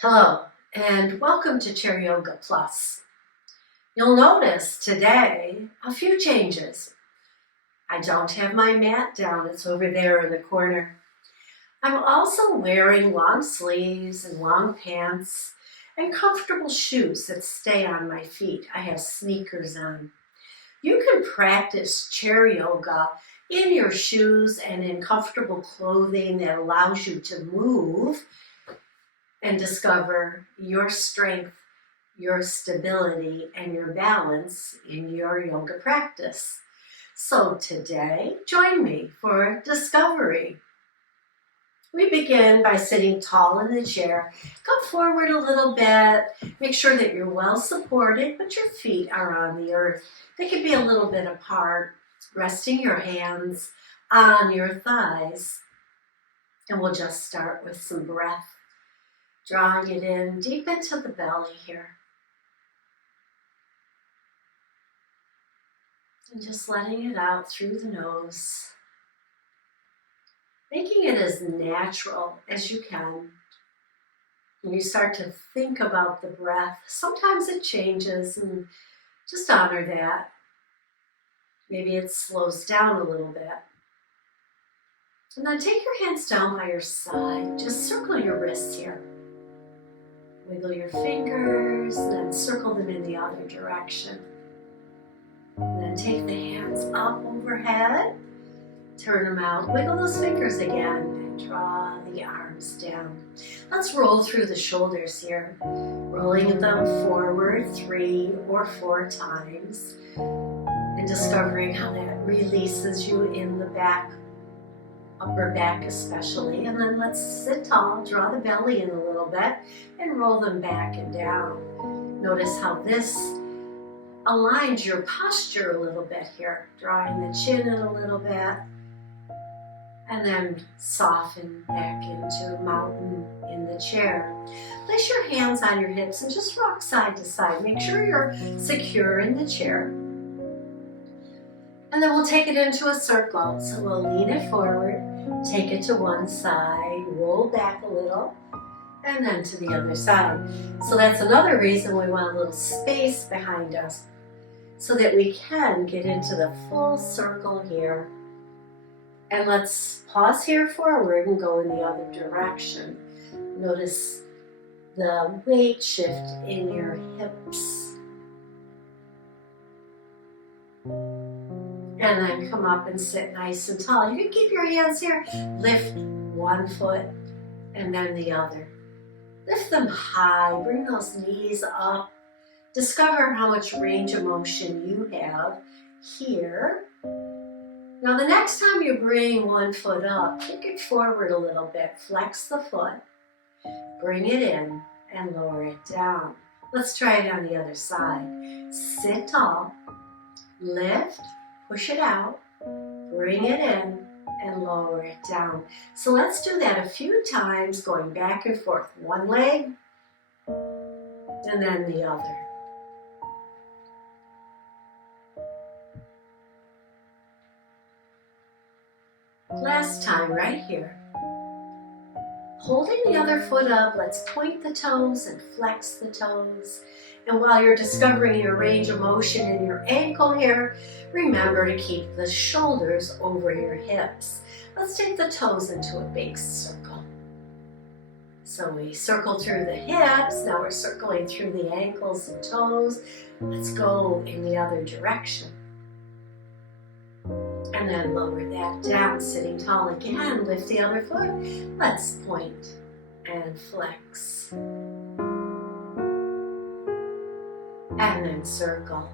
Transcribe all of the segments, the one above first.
Hello, and welcome to Chair Yoga Plus. You'll notice today a few changes. I don't have my mat down, it's over there in the corner. I'm also wearing long sleeves and long pants and comfortable shoes that stay on my feet. I have sneakers on. You can practice chair yoga in your shoes and in comfortable clothing that allows you to move and discover your strength, your stability, and your balance in your yoga practice. So today, join me for discovery. We begin by sitting tall in the chair. Come forward a little bit. Make sure that you're well supported, but your feet are on the earth. They can be a little bit apart, resting your hands on your thighs. And we'll just start with some breath. Drawing it in deep into the belly here. And just letting it out through the nose. Making it as natural as you can. When you start to think about the breath, sometimes it changes, and just honor that. Maybe it slows down a little bit. And then take your hands down by your side. Just circle your wrists here. Wiggle your fingers, then circle them in the other direction. And then take the hands up overhead, turn them out, wiggle those fingers again, and draw the arms down. Let's roll through the shoulders here, rolling them forward 3 or 4 times, and discovering how that releases you in the back, upper back especially. And then let's sit tall, draw the belly in a little bit, and roll them back and down. Notice how this aligns your posture a little bit here, drawing the chin in a little bit, and then soften back into mountain in the chair. Place your hands on your hips and just rock side to side. Make sure you're secure in the chair. And then we'll take it into a circle. So we'll lean it forward, take it to one side, roll back a little, and then to the other side. So that's another reason we want a little space behind us so that we can get into the full circle here. And let's pause here forward and go in the other direction. Notice the weight shift in your hips. And then come up and sit nice and tall. You can keep your hands here. Lift one foot and then the other. Lift them high. Bring those knees up. Discover how much range of motion you have here. Now the next time you bring one foot up, kick it forward a little bit. Flex the foot. Bring it in and lower it down. Let's try it on the other side. Sit tall. Lift. Push it out, bring it in, and lower it down. So let's do that a few times, going back and forth. One leg, and then the other. Last time, right here. Holding the other foot up, let's point the toes and flex the toes. And while you're discovering your range of motion in your ankle here, remember to keep the shoulders over your hips. Let's take the toes into a big circle. So we circle through the hips, now we're circling through the ankles and toes. Let's go in the other direction. And then lower that down, sitting tall again. Lift the other foot. Let's point and flex. And then circle.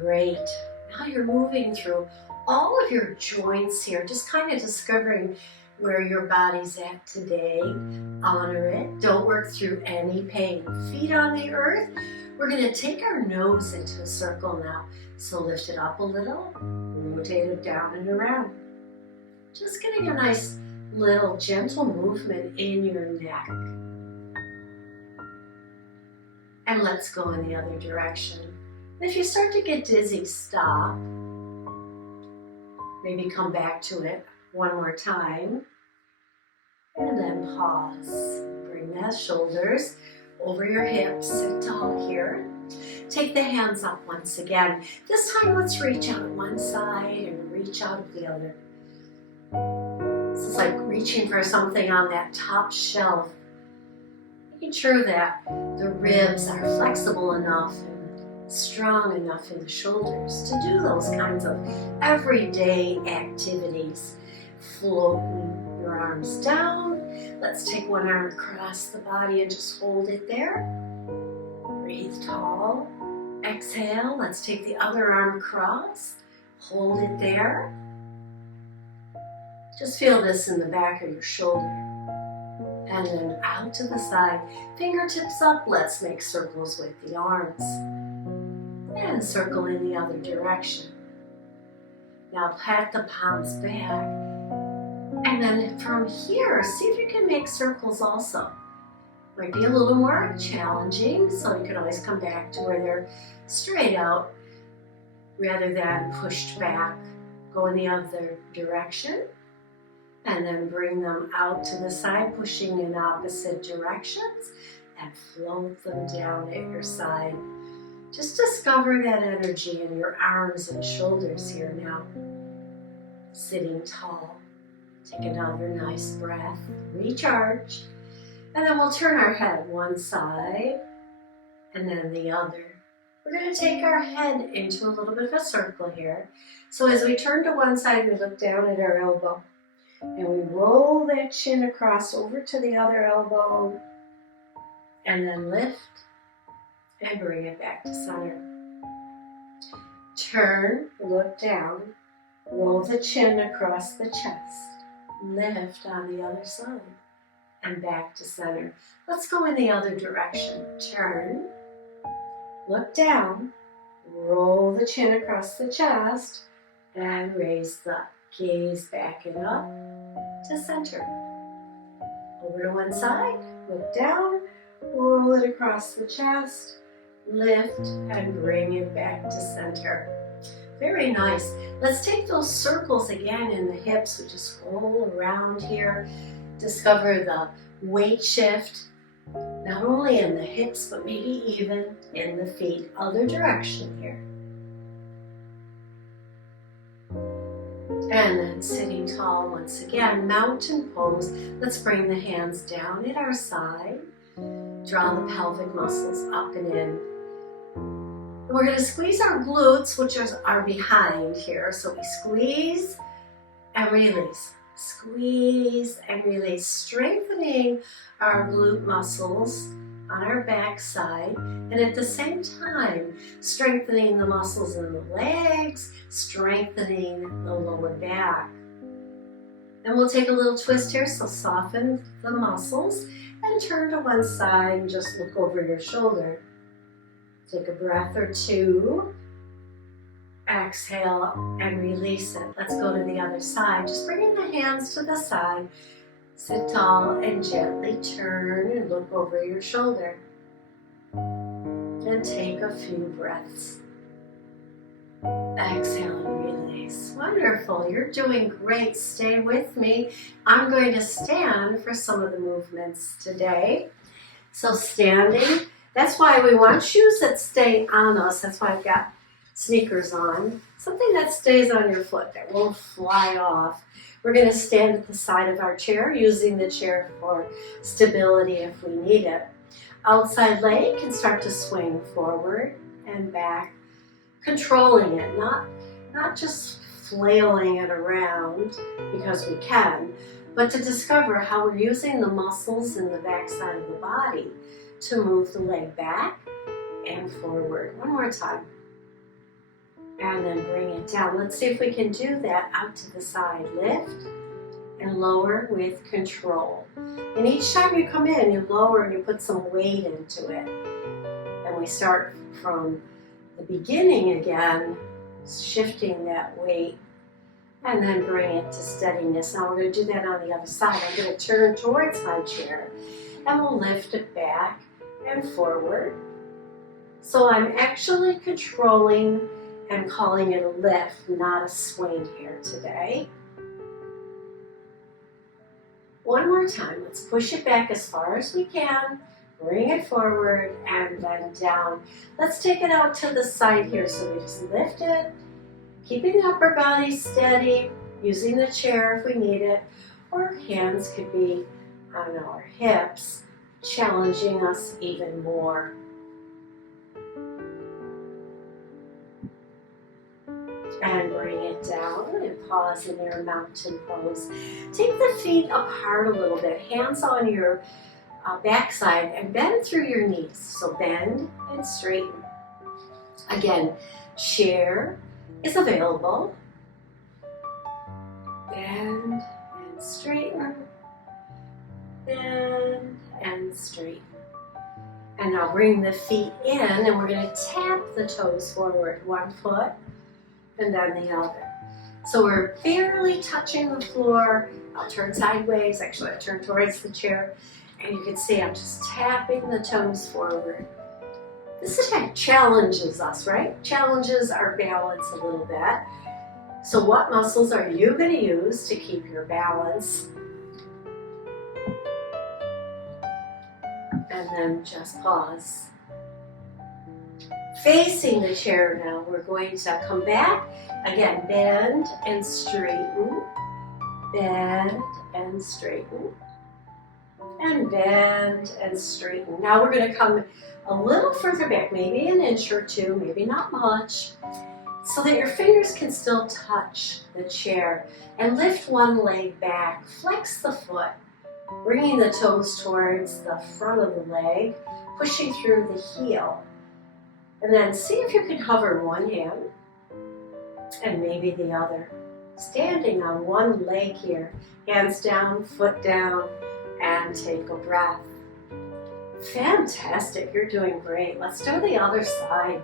Great. Now you're moving through all of your joints here, just kind of discovering where your body's at today. Honor it. Don't work through any pain. Feet on the earth. We're going to take our nose into a circle now. So lift it up a little, rotate it down and around. Just getting a nice little gentle movement in your neck. And let's go in the other direction. If you start to get dizzy, stop. Maybe come back to it one more time. And then pause. Bring the shoulders over your hips, sit tall here. Take the hands up once again. This time let's reach out one side and reach out the other. This is like reaching for something on that top shelf. Making sure that the ribs are flexible enough and strong enough in the shoulders to do those kinds of everyday activities. Floating your arms down. Let's take one arm across the body and just hold it there. Breathe tall. Exhale. Let's take the other arm across. Hold it there. Just feel this in the back of your shoulder. And then out to the side. Fingertips up. Let's make circles with the arms. And circle in the other direction. Now pat the palms back. And then from here, see if you can make circles also. Might be a little more challenging, so you can always come back to where they're straight out rather than pushed back. Go in the other direction. And then bring them out to the side, pushing in opposite directions. And float them down at your side. Just discover that energy in your arms and shoulders here now. Sitting tall. Take another nice breath, recharge, and then we'll turn our head one side and then the other. We're going to take our head into a little bit of a circle here. So as we turn to one side, we look down at our elbow and we roll that chin across over to the other elbow and then lift and bring it back to center. Turn, look down, roll the chin across the chest. Lift on the other side and back to center. Let's go in the other direction. Turn, look down, roll the chin across the chest, and raise the gaze back and up to center. Over to one side, look down, roll it across the chest, lift, and bring it back to center. Very nice. Let's take those circles again in the hips. We just roll around here. Discover the weight shift, not only in the hips, but maybe even in the feet. Other direction here. And then sitting tall once again, mountain pose. Let's bring the hands down at our side. Draw the pelvic muscles up and in. We're going to squeeze our glutes, which are behind here. So we squeeze and release. Squeeze and release. Strengthening our glute muscles on our back side. And at the same time, strengthening the muscles in the legs, strengthening the lower back. And we'll take a little twist here. So soften the muscles and turn to one side and just look over your shoulder. Take a breath or two. Exhale and release it. Let's go to the other side. Just bringing the hands to the side. Sit tall and gently turn and look over your shoulder. And take a few breaths. Exhale and release. Wonderful. You're doing great. Stay with me. I'm going to stand for some of the movements today. So standing. That's why we want shoes that stay on us. That's why I've got sneakers on. Something that stays on your foot, that won't fly off. We're going to stand at the side of our chair, using the chair for stability if we need it. Outside leg can start to swing forward and back, controlling it, not just flailing it around because we can, but to discover how we're using the muscles in the back side of the body to move the leg back and forward. One more time. And then bring it down. Let's see if we can do that out to the side. Lift and lower with control. And each time you come in, you lower and you put some weight into it. And we start from the beginning again, shifting that weight, and then bring it to steadiness. Now we're going to do that on the other side. I'm going to turn towards my chair and we'll lift it back and forward. So I'm actually controlling and calling it a lift, not a swing here today. One more time, let's push it back as far as we can. Bring it forward and then down. Let's take it out to the side here. So we just lift it, keeping the upper body steady, using the chair if we need it, or hands could be on our hips, challenging us even more. And bring it down and pause in your mountain pose. Take the feet apart a little bit, hands on your backside, and bend through your knees. So bend and straighten. Again, chair is available. Bend and straighten. Bend and straighten. And now bring the feet in, and we're going to tap the toes forward. One foot and then the other. So we're barely touching the floor. I'll turn sideways. Actually, I turn towards the chair. And you can see I'm just tapping the toes forward. This challenges us, right? Challenges our balance a little bit. So what muscles are you going to use to keep your balance? And then just pause. Facing the chair now, we're going to come back. Again, bend and straighten. Bend and straighten. And bend and straighten. Now we're going to come a little further back, maybe an inch or two, maybe not much, so that your fingers can still touch the chair. And lift one leg back, flex the foot, bringing the toes towards the front of the leg, pushing through the heel. And then see if you can hover one hand and maybe the other. Standing on one leg here, hands down, foot down, and take a breath. Fantastic, you're doing great. Let's do the other side.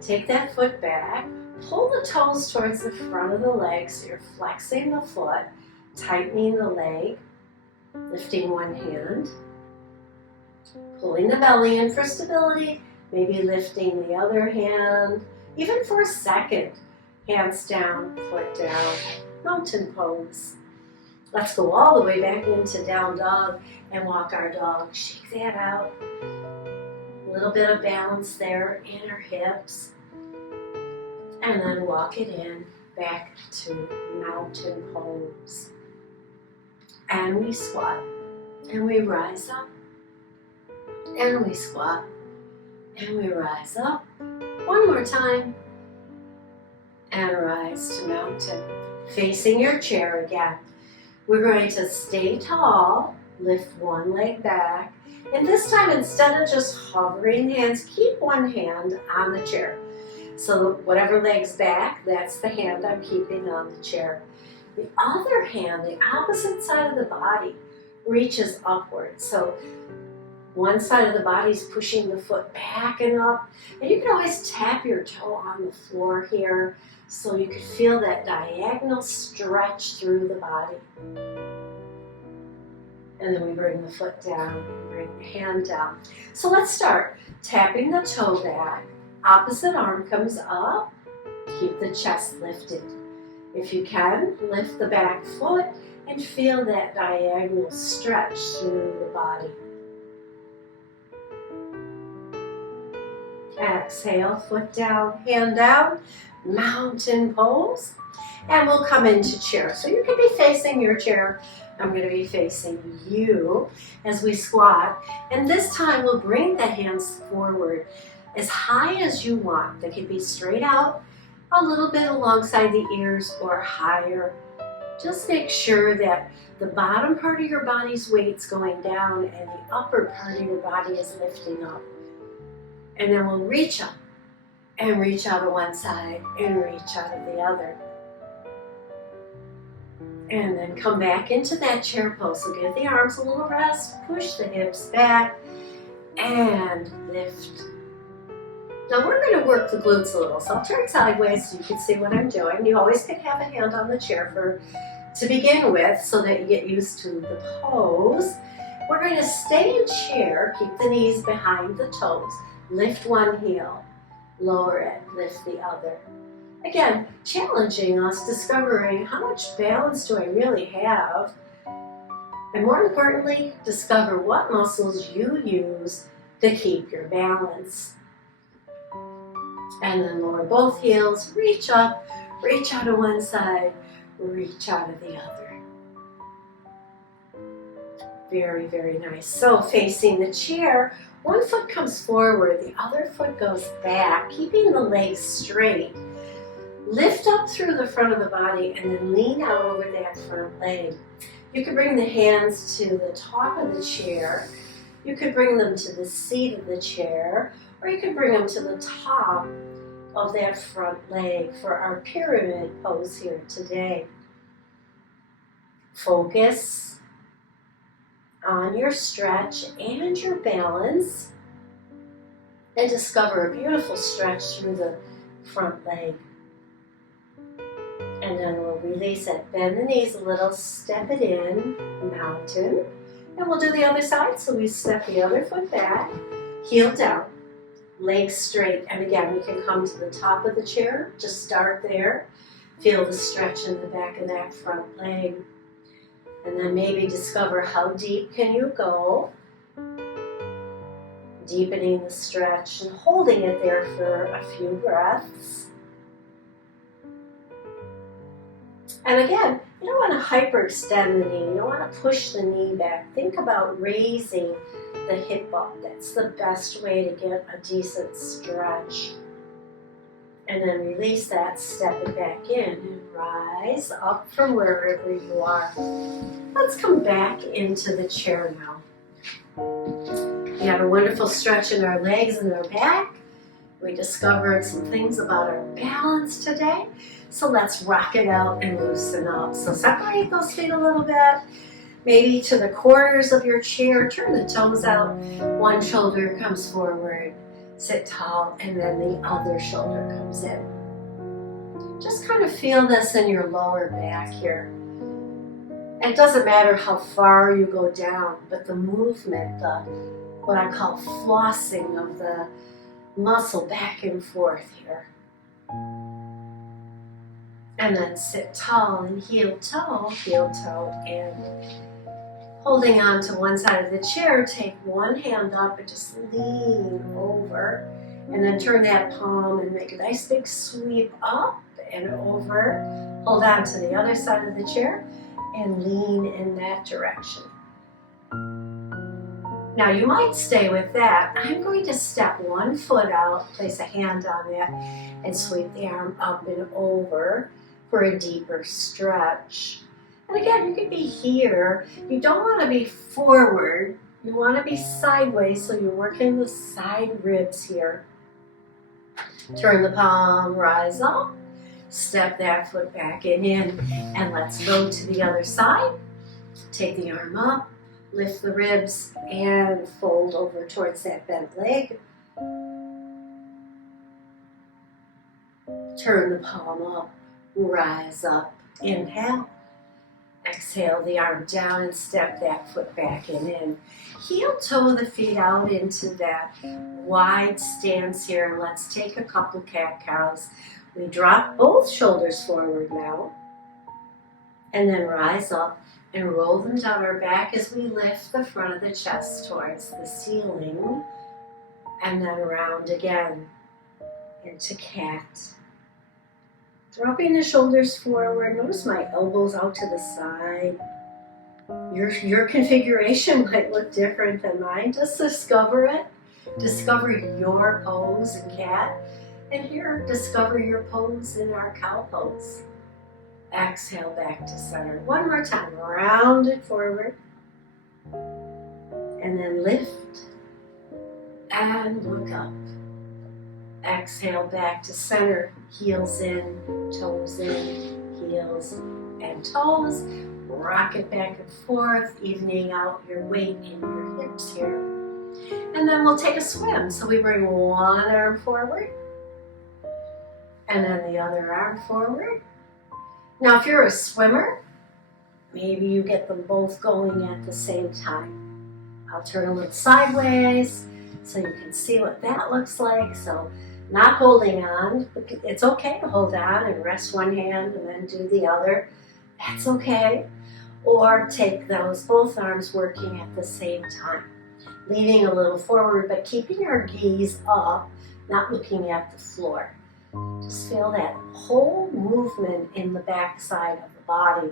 Take that foot back, pull the toes towards the front of the leg so you're flexing the foot, tightening the leg, lifting one hand, pulling the belly in for stability, maybe lifting the other hand, even for a second. Hands down, foot down, mountain pose. Let's go all the way back into down dog and walk our dog. Shake that out. A little bit of balance there in our hips. And then walk it in back to mountain pose. And we squat. And we rise up. And we squat. And we rise up. One more time. And rise to mountain. Facing your chair again. We're going to stay tall, lift one leg back, and this time instead of just hovering the hands, keep one hand on the chair. So whatever leg's back, that's the hand I'm keeping on the chair. The other hand, the opposite side of the body, reaches upward. So one side of the body is pushing the foot back and up, and you can always tap your toe on the floor here, so you can feel that diagonal stretch through the body. And then we bring the foot down, bring the hand down. So let's start tapping the toe back. Opposite arm comes up. Keep the chest lifted. If you can, lift the back foot and feel that diagonal stretch through the body. Exhale, foot down, hand down. Mountain pose, and we'll come into chair. So you can be facing your chair. I'm going to be facing you as we squat, and this time we'll bring the hands forward as high as you want. They can be straight out, a little bit alongside the ears, or higher. Just make sure that the bottom part of your body's weight's going down and the upper part of your body is lifting up. And then we'll reach up. And reach out of one side and reach out of the other. And then come back into that chair pose. So give the arms a little rest, push the hips back, and lift. Now we're going to work the glutes a little. So I'll turn sideways so you can see what I'm doing. You always can have a hand on the chair to begin with so that you get used to the pose. We're going to stay in chair, keep the knees behind the toes, lift one heel. Lower it, lift the other. Again, challenging us, discovering how much balance do I really have? And more importantly, discover what muscles you use to keep your balance. And then lower both heels, reach up, reach out to one side, reach out to the other. Very, very nice. So facing the chair, one foot comes forward, the other foot goes back, keeping the legs straight. Lift up through the front of the body and then lean out over that front leg. You could bring the hands to the top of the chair. You could bring them to the seat of the chair, or you could bring them to the top of that front leg for our pyramid pose here today. Focus on your stretch and your balance, and discover a beautiful stretch through the front leg. And then we'll release it. Bend the knees a little, step it in, mountain. And we'll do the other side. So we step the other foot back, heel down, legs straight. And again, we can come to the top of the chair. Just start there. Feel the stretch in the back of that front leg. And then maybe discover how deep can you go. Deepening the stretch and holding it there for a few breaths. And again, you don't want to hyperextend the knee. You don't want to push the knee back. Think about raising the hip up. That's the best way to get a decent stretch. And then release that, step it back in, and rise up from wherever you are. Let's come back into the chair now. We had a wonderful stretch in our legs and our back. We discovered some things about our balance today. So let's rock it out and loosen up. So separate those feet a little bit, maybe to the corners of your chair. Turn the toes out. One shoulder comes forward. Sit tall, and then the other shoulder comes in. Just kind of feel this in your lower back here. And it doesn't matter how far you go down, but the movement, what I call flossing of the muscle back and forth here. And then sit tall and heel toe, and holding on to one side of the chair, take one hand up and just lean over. And then turn that palm and make a nice big sweep up and over. Hold on to the other side of the chair and lean in that direction. Now you might stay with that. I'm going to step one foot out, place a hand on that, and sweep the arm up and over for a deeper stretch. And again, you could be here. You don't want to be forward. You want to be sideways, so you're working the side ribs here. Turn the palm, rise up, step that foot back in, and let's go to the other side. Take the arm up, lift the ribs, and fold over towards that bent leg. Turn the palm up, rise up, inhale. Exhale the arm down and step that foot back in. Heel toe the feet out into that wide stance here, and let's take a couple cat-cows. We drop both shoulders forward now, and then rise up and roll them down our back as we lift the front of the chest towards the ceiling, and then round again into cat. Dropping the shoulders forward. Notice my elbows out to the side. Your configuration might look different than mine. Just discover it. Discover your pose in cat. And here, discover your pose in our cow pose. Exhale back to center. One more time. Round it forward. And then lift. And look up. Exhale back to center, heels in, toes in, heels and toes. Rock it back and forth, evening out your weight in your hips here. And then we'll take a swim. So we bring one arm forward, and then the other arm forward. Now if you're a swimmer, maybe you get them both going at the same time. I'll turn a little sideways so you can see what that looks like. So not holding on. It's okay to hold on and rest one hand and then do the other. That's okay. Or take those both arms working at the same time, leaning a little forward, but keeping your gaze up, not looking at the floor. Just feel that whole movement in the back side of the body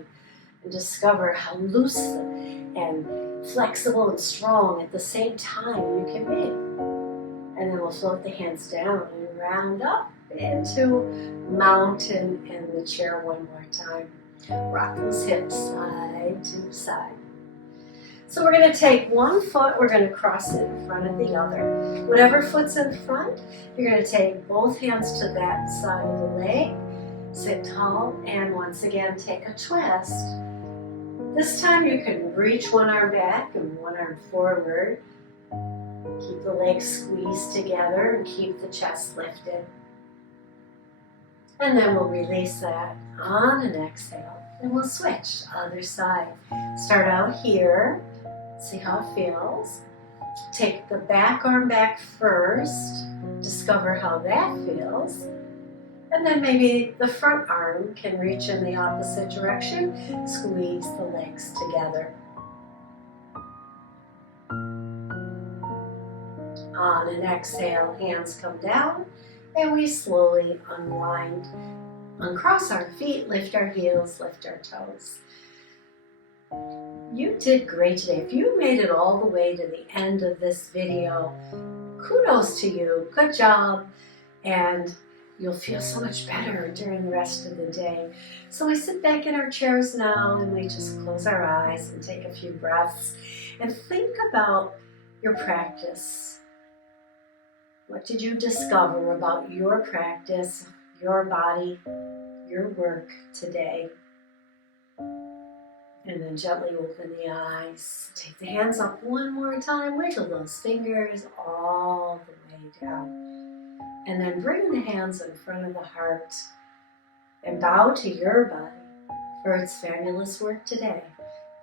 and discover how loose and flexible and strong at the same time you can be. And then we'll float the hands down and round up into mountain in the chair one more time. Rock those hips side to side. So we're going to take one foot, we're going to cross it in front of the other. Whatever foot's in front, you're going to take both hands to that side of the leg, sit tall, and once again take a twist. This time you can reach one arm back and one arm forward. Keep the legs squeezed together and keep the chest lifted. And then we'll release that on an exhale. And we'll switch to other side. Start out here. See how it feels. Take the back arm back first. Discover how that feels. And then maybe the front arm can reach in the opposite direction. Squeeze the legs together. On an exhale, hands come down, and we slowly unwind. Uncross our feet, lift our heels, lift our toes. You did great today. If you made it all the way to the end of this video, kudos to you. Good job. And you'll feel so much better during the rest of the day. So we sit back in our chairs now and we just close our eyes and take a few breaths and think about your practice. What did you discover about your practice, your body, your work today? And then gently open the eyes. Take the hands up one more time. Wiggle those fingers all the way down. And then bring the hands in front of the heart and bow to your body for its fabulous work today.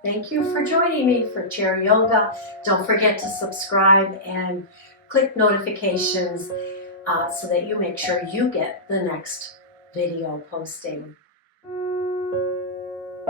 Thank you for joining me for Chair Yoga. Don't forget to subscribe and click notifications so that you make sure you get the next video posting.